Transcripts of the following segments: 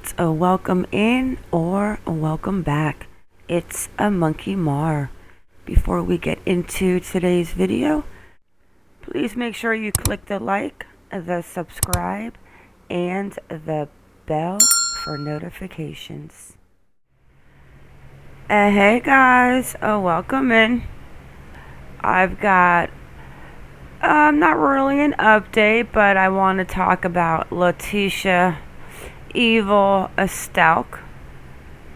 Vigilant, a welcome in or a welcome back. It's a Monkey Mar. Before we get into today's video, please make sure you click the like, the subscribe, and the bell for notifications. Hey guys, welcome in. I've got not really an update, but I want to talk about Letecia Stauch.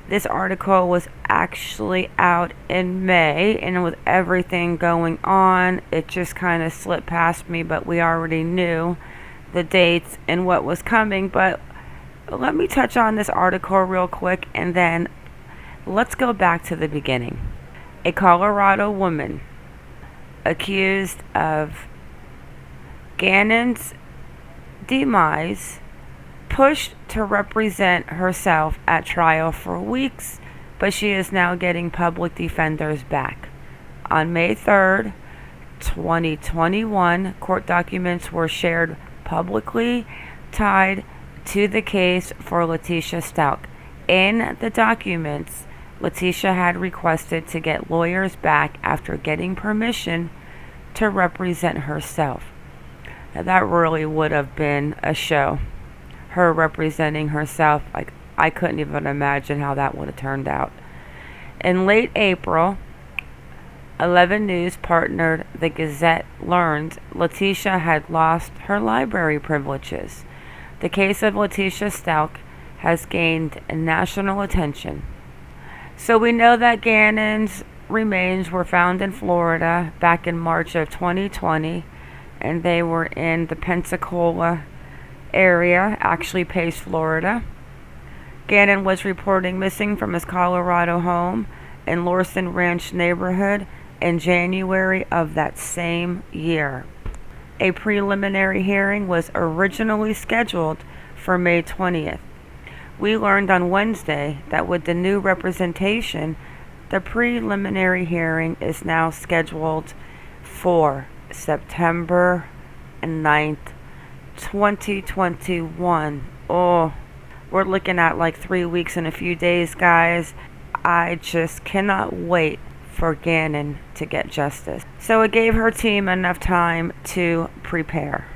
This article was actually out in May, and with everything going on, it just kind of slipped past me, but we already knew the dates and what was coming. But let me touch on this article real quick, and then let's go back to the beginning. A Colorado woman accused of Gannon's demise pushed to represent herself at trial for weeks, but she is now getting public defenders back. On May 3rd, 2021, court documents were shared publicly tied to the case for Letecia Stauch. In the documents, Letecia had requested to get lawyers back after getting permission to represent herself. Now, that really would have been a show. Her representing herself, like, I couldn't even imagine how that would have turned out. In late April, 11 News partnered the Gazette learned Letecia had lost her library privileges. The case of Letecia Stauch has gained national attention. So we know that Gannon's remains were found in Florida back in March of 2020, and they were in the Pensacola area, actually Pace, Florida. Gannon was reporting missing from his Colorado home in Lorson Ranch neighborhood in January of that same year. A preliminary hearing was originally scheduled for May 20th. We learned on Wednesday that with the new representation, the preliminary hearing is now scheduled for September 9th, 2021. Oh, we're looking at like 3 weeks and a few days, guys. I just cannot wait for Gannon to get justice. So it gave her team enough time to prepare.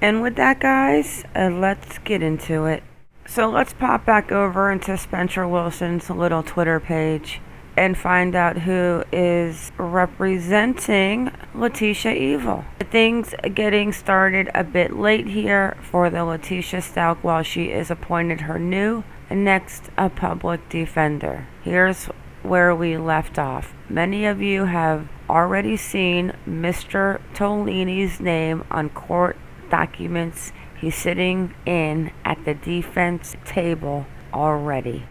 And with that, guys, let's get into it. So let's pop back over into Spencer Wilson's little Twitter page and find out who is representing Letecia Evil. Things getting started a bit late here for the Letecia Stauch while she is appointed her new next public defender. Here's where we left off. Many of you have already seen Mr. Tolini's name on court documents. He's sitting in at the defense table already.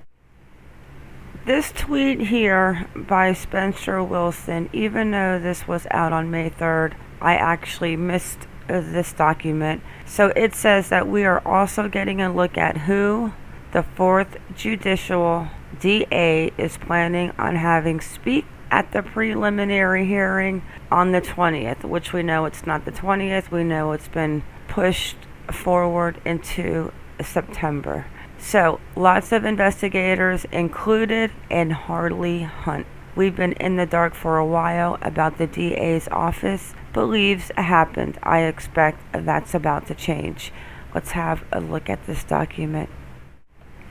This tweet here by Spencer Wilson, even though this was out on May 3rd, I actually missed this document. So it says that we are also getting a look at who the 4th Judicial DA is planning on having speak at the preliminary hearing on the 20th, which we know it's not the 20th. We know it's been pushed forward into September. So, lots of investigators included in Harley Hunt. We've been in the dark for a while about the DA's office. Believes happened. I expect that's about to change. Let's have a look at this document.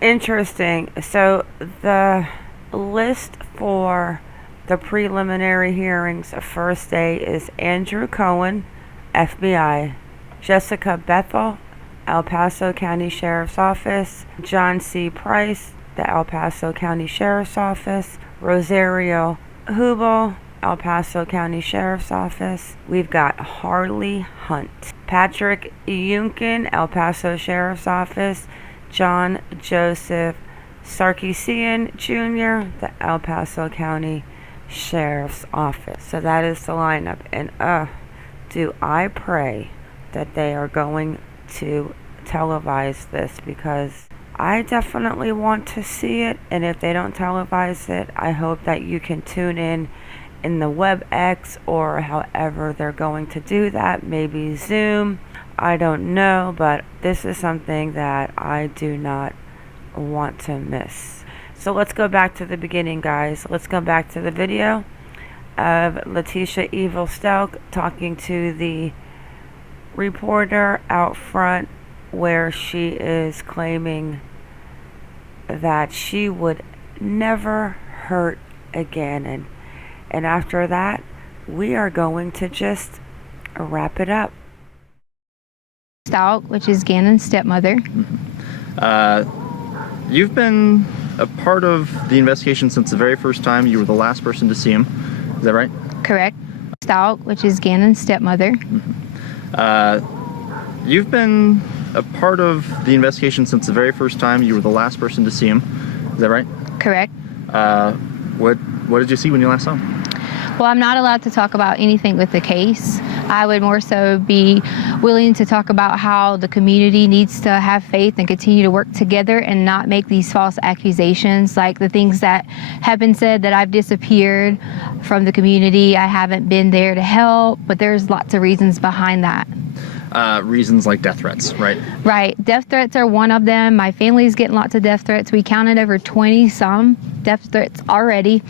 Interesting. So, the list for the preliminary hearings first day is Andrew Cohen, FBI, Jessica Bethel, El Paso County Sheriff's Office, John C. Price, the El Paso County Sheriff's Office, Rosario Hubel, El Paso County Sheriff's Office. We've got Harley Hunt, Patrick Yunkin, El Paso Sheriff's Office, John Joseph Sarkisian Jr., the El Paso County Sheriff's Office. So that is the lineup. And do I pray that they are going to televise this, because I definitely want to see it. And if they don't televise it, I hope that you can tune in the WebEx or however they're going to do that, maybe Zoom, I don't know, but this is something that I do not want to miss. So let's go back to the beginning, guys. Let's go back to the video of Letecia Stauch talking to the reporter out front, where she is claiming that she would never hurt a Gannon. And after that, we are going to just wrap it up. Stauch, which is Gannon's stepmother. You've been a part of the investigation since the very first time. You were the last person to see him. Is that right? Correct. Stauch, which is Gannon's stepmother. You've been a part of the investigation since the very first time. You were the last person to see him. Is that right? Correct. What did you see when you last saw him? Well, I'm not allowed to talk about anything with the case. I would more so be willing to talk about how the community needs to have faith and continue to work together and not make these false accusations, like the things that have been said, that I've disappeared from the community. I haven't been there to help, but there's lots of reasons behind that. Reasons like death threats, right? Right. Death threats are one of them. My family's getting lots of death threats. We counted over 20-some death threats already.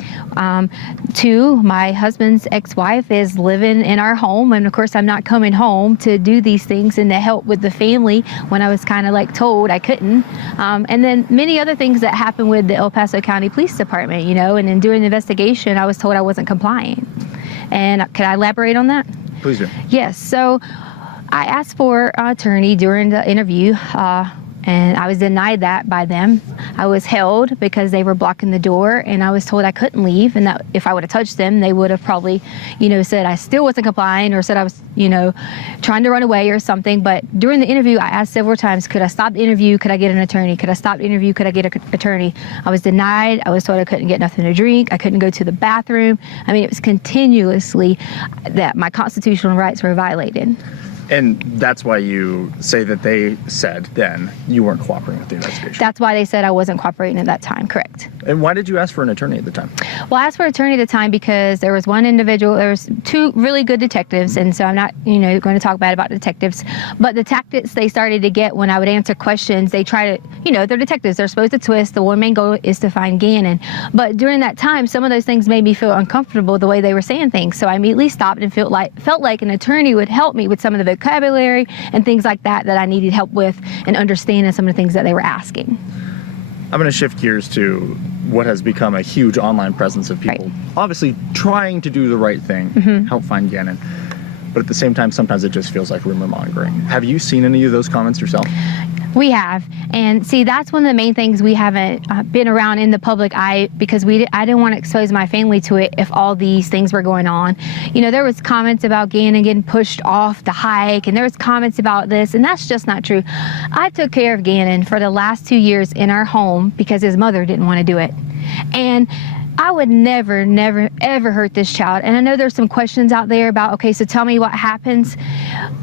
Two, my husband's ex-wife is living in our home, and of course I'm not coming home to do these things and to help with the family when I was kind of like told I couldn't. And then many other things that happened with the El Paso County Police Department, you know, and in doing the investigation I was told I wasn't complying. And could I elaborate on that? Please do. Yes. So I asked for an attorney during the interview, and I was denied that by them. I was held because they were blocking the door, and I was told I couldn't leave, and that if I would have touched them, they would have probably, you know, said I still wasn't complying, or said I was, you know, trying to run away or something. But during the interview, I asked several times, could I stop the interview? Could I get an attorney? Could I stop the interview? Could I get an attorney? I was denied. I was told I couldn't get nothing to drink. I couldn't go to the bathroom. I mean, it was continuously that my constitutional rights were violated. And that's why you say that they said then you weren't cooperating with the investigation. That's why they said I wasn't cooperating at that time, correct. And why did you ask for an attorney at the time? Well, I asked for an attorney at the time because there was one individual, there was two really good detectives, and so I'm not, you know, going to talk bad about detectives, but the tactics they started to get when I would answer questions, they try to, you know, they're detectives, they're supposed to twist, the one main goal is to find Gannon. But during that time, some of those things made me feel uncomfortable the way they were saying things, so I immediately stopped and felt like an attorney would help me with some of the vocabulary and things like that I needed help with, and understanding some of the things that they were asking. I'm going to shift gears to what has become a huge online presence of people obviously trying to do the right thing, help find Gannon. But at the same time, sometimes it just feels like rumor mongering. Have you seen any of those comments yourself? We have, and see, that's one of the main things we haven't been around in the public eye, because I didn't want to expose my family to it if all these things were going on. You know, there was comments about Gannon getting pushed off the hike, and there was comments about this, and that's just not true. I took care of Gannon for the last 2 years in our home because his mother didn't want to do it. And I would never, ever hurt this child. And I know there's some questions out there about, okay, so tell me what happens.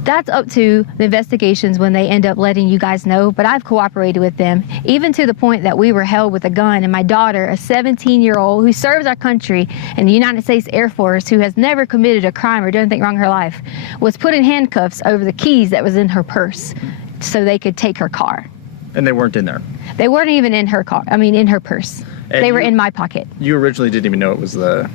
That's up to the investigations when they end up letting you guys know, but I've cooperated with them, even to the point that we were held with a gun, and my daughter, a 17-year-old who serves our country in the United States Air Force, who has never committed a crime or done anything wrong in her life, was put in handcuffs over the keys that was in her purse so they could take her car. And they weren't in there? They weren't even in her car, in her purse. And they were in my pocket. You originally didn't even know it was the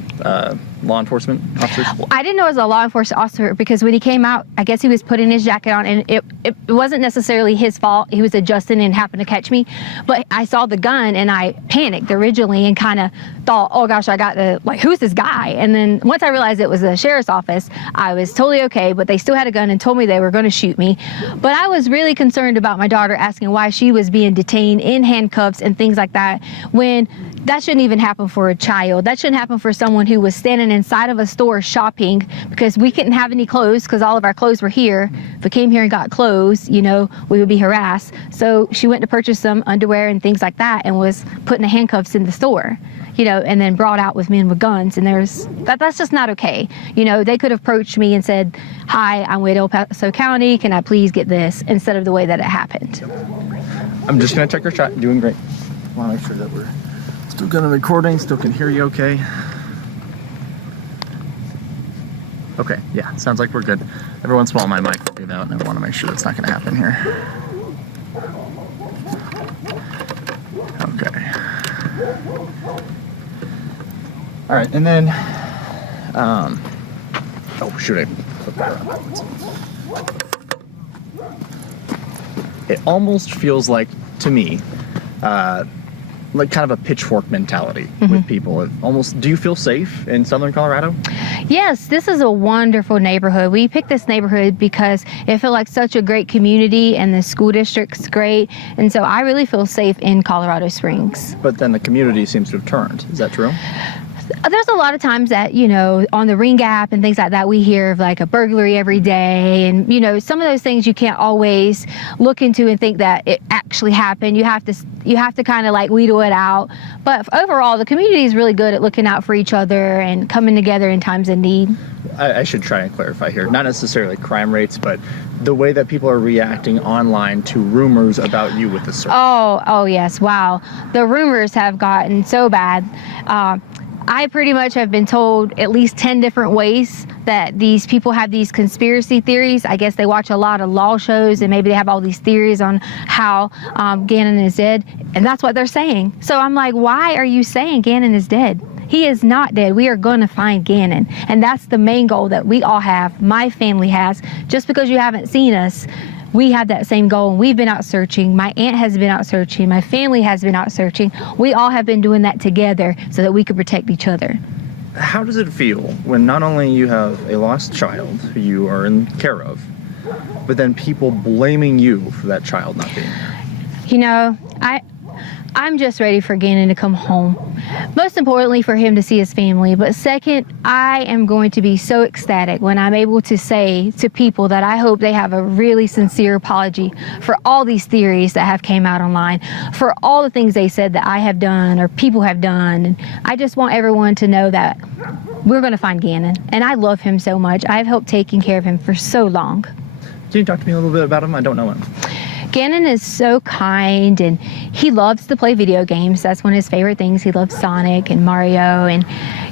law enforcement officers? I didn't know it was a law enforcement officer because when he came out, I guess he was putting his jacket on, and it wasn't necessarily his fault. He was adjusting and happened to catch me. But I saw the gun and I panicked originally and kind of thought, oh gosh, I got the, like, who's this guy? And then once I realized it was the sheriff's office, I was totally okay, but they still had a gun and told me they were going to shoot me. But I was really concerned about my daughter, asking why she was being detained in handcuffs and things like that, when that shouldn't even happen for a child. That shouldn't happen for someone who was standing inside of a store shopping, because we couldn't have any clothes because all of our clothes were here. If we came here and got clothes, you know, we would be harassed. So she went to purchase some underwear and things like that and was put in the handcuffs in the store, you know, and then brought out with men with guns. And that's just not okay. You know, they could have approached me and said, hi, I'm with El Paso County. Can I please get this? Instead of the way that it happened. I'm just going to check your shot. Doing great. I want to make sure that we're still got a recording, still can hear you okay. Okay, yeah, sounds like we're good. Every once in a while my mic will give out, and I want to make sure that's not going to happen here. All right, and then, oh shoot, I put that around backwards. It almost feels like, to me, like kind of a pitchfork mentality with people. It almost, do you feel safe in Southern Colorado? Yes, this is a wonderful neighborhood. We picked this neighborhood because it felt like such a great community and the school district's great. And so I really feel safe in Colorado Springs. But then the community seems to have turned. Is that true? There's a lot of times that, you know, on the Ring Gap and things like that, we hear of like a burglary every day. And, you know, some of those things you can't always look into and think that it actually happened. You have to kind of like wheedle it out. But overall, the community is really good at looking out for each other and coming together in times of need. I should try and clarify here. Not necessarily crime rates, but the way that people are reacting online to rumors about you with the search. Oh yes. Wow. The rumors have gotten so bad. I pretty much have been told at least 10 different ways that these people have these conspiracy theories. I guess they watch a lot of law shows and maybe they have all these theories on how Gannon is dead. And that's what they're saying. So I'm like, why are you saying Gannon is dead? He is not dead. We are going to find Gannon. And that's the main goal that we all have, my family has. Just because you haven't seen us, we have that same goal, and we've been out searching. My aunt has been out searching. My family has been out searching. We all have been doing that together so that we could protect each other. How does it feel when not only you have a lost child who you are in care of, but then people blaming you for that child not being there? You know, I'm just ready for Gannon to come home. Most importantly, for him to see his family. But second, I am going to be so ecstatic when I'm able to say to people that I hope they have a really sincere apology for all these theories that have came out online, for all the things they said that I have done or people have done. And I just want everyone to know that we're going to find Gannon. And I love him so much. I've helped taking care of him for so long. Can you talk to me a little bit about him? I don't know him. Gannon is so kind, and he loves to play video games. That's one of his favorite things. He loves Sonic and Mario, and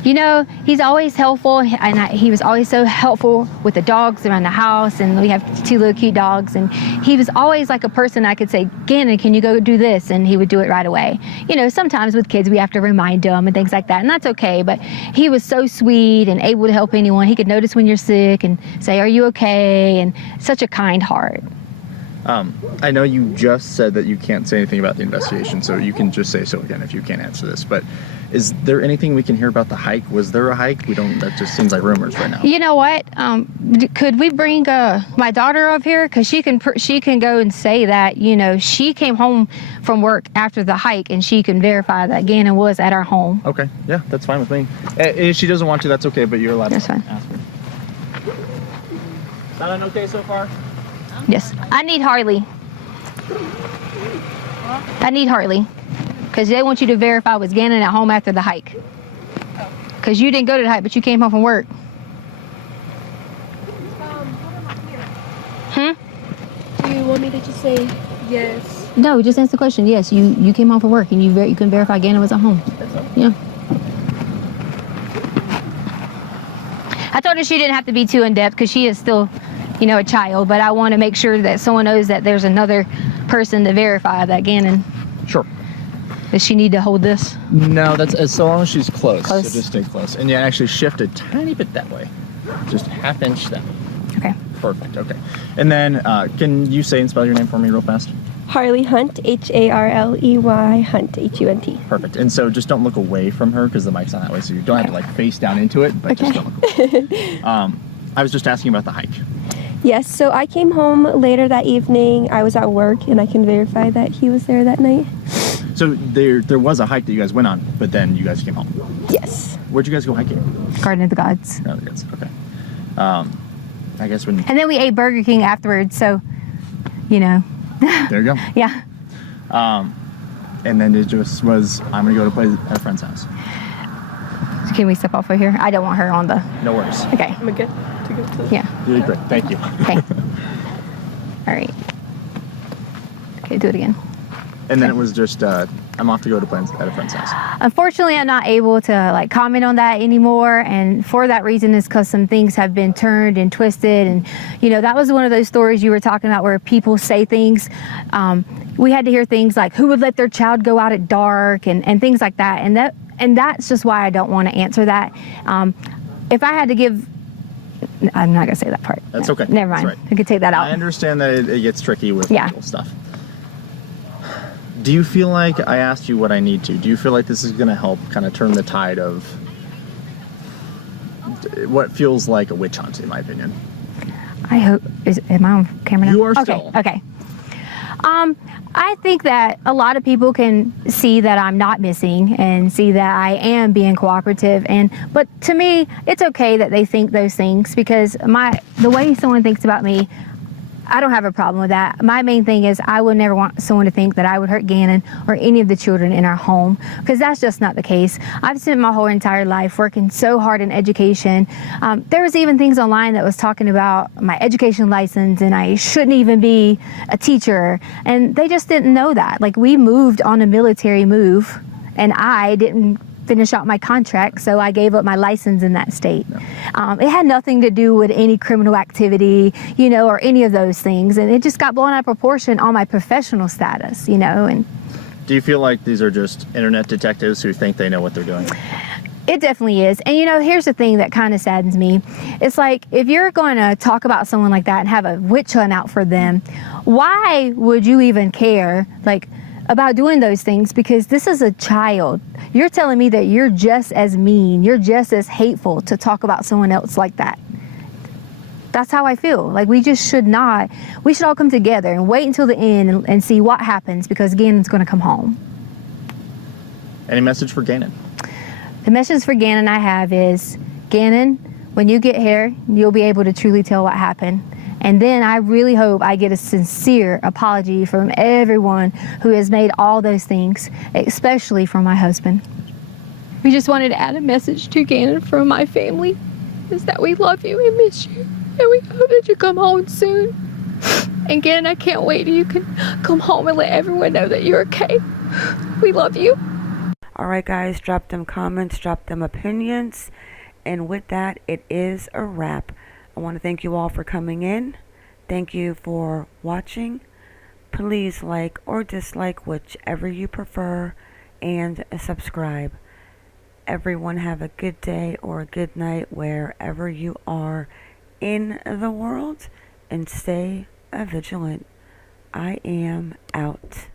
you know, he's always helpful, and he was always so helpful with the dogs around the house, and we have 2 little cute dogs, and he was always like a person I could say, Gannon, can you go do this? And he would do it right away. You know, sometimes with kids we have to remind them and things like that, and that's okay, but he was so sweet and able to help anyone. He could notice when you're sick and say, are you okay? And such a kind heart. I know you just said that you can't say anything about the investigation, so you can just say so again if you can't answer this, but is there anything we can hear about the hike? Was there a hike? That just seems like rumors right now. You know what? Could we bring my daughter up here? Because she can go and say that, you know, she came home from work after the hike and she can verify that Gannon was at our home. Okay, yeah, that's fine with me. If she doesn't want to, that's okay, but you're allowed That's to fine. ask her. Sounding okay so far? Yes. I need Harley. Because they want you to verify was Gannon at home after the hike. Because you didn't go to the hike, but you came home from work. Do you want me to just say yes? No, just answer the question. Yes, you came home from work and you can verify Gannon was at home. That's all. Yeah. I told her she didn't have to be too in-depth because she is still, you know, a child, but I want to make sure that someone knows that there's another person to verify that Gannon. Sure. Does she need to hold this? No, that's as so long as she's close. Close. So just stay close. And yeah, actually shift a tiny bit that way. Just ½ inch that way. Okay. Perfect, okay. And then, can you say and spell your name for me real fast? Harley Hunt, Harley Hunt, Hunt. Perfect. And so just don't look away from her because the mic's not that way, so you don't have to like face down into it, but just don't look away. I was just asking about the hike. Yes, so I came home later that evening. I was at work, and I can verify that he was there that night. So there was a hike that you guys went on, but then you guys came home. Yes. Where'd you guys go hiking? Garden of the Gods. Garden of the Gods, okay. I guess when... And then we ate Burger King afterwards, so, you know. There you go. Yeah. And then it just was, I'm going to go to play at a friend's house. Can we step off of here? I don't want her on the... No worries. Okay. Am I good to go to? Yeah. You did great. Thank you. Okay. All right. Okay, do it again. And then it was just, I'm off to go to play at a friend's house. Unfortunately, I'm not able to like comment on that anymore, and for that reason is because some things have been turned and twisted, and you know, that was one of those stories you were talking about where people say things. We had to hear things like who would let their child go out at dark and things like that, and And that's just why I don't want to answer that. If I had to give, I'm not going to say that part. That's okay. Never mind. That's right. I could take that out. I understand that it gets tricky with Yeah. legal stuff. Do you feel like I asked you what I need to? Do you feel like this is going to help kind of turn the tide of what feels like a witch hunt, in my opinion? I hope, am I on camera now? You are okay, still. Okay. I think that a lot of people can see that I'm not missing and see that I am being cooperative. But to me, it's okay that they think those things, because the way someone thinks about me, I don't have a problem with that. My main thing is I would never want someone to think that I would hurt Gannon or any of the children in our home, because that's just not the case. I've spent my whole entire life working so hard in education. There was even things online that was talking about my education license and I shouldn't even be a teacher, and they just didn't know that. Like, we moved on a military move and I didn't finish out my contract, so I gave up my license in that state. It had nothing to do with any criminal activity, or any of those things, and it just got blown out of proportion on my professional status, and Do you feel like these are just internet detectives who think they know what they're doing? it definitely is. And here's the thing that kind of saddens me. It's like, if you're going to talk about someone like that and have a witch hunt out for them, why would you even care, about doing those things? Because this is a child. You're telling me that you're just as mean, you're just as hateful to talk about someone else like that. That's how I feel. Like, we just should not. We should all come together and wait until the end and see what happens, because Gannon's going to come home. Any message for Gannon? The message for Gannon I have is, Gannon, when you get here, you'll be able to truly tell what happened. And then I really hope I get a sincere apology from everyone who has made all those things, especially from my husband. We just wanted to add a message to Gannon from my family, is that we love you and miss you, and we hope that you come home soon. And Gannon, I can't wait till you can come home and let everyone know that you're okay. We love you. All right, guys, drop them comments, drop them opinions. And with that, it is a wrap. I want to thank you all for coming in. Thank you for watching. Please like or dislike, whichever you prefer, and subscribe. Everyone have a good day or a good night wherever you are in the world, and stay vigilant. I am out.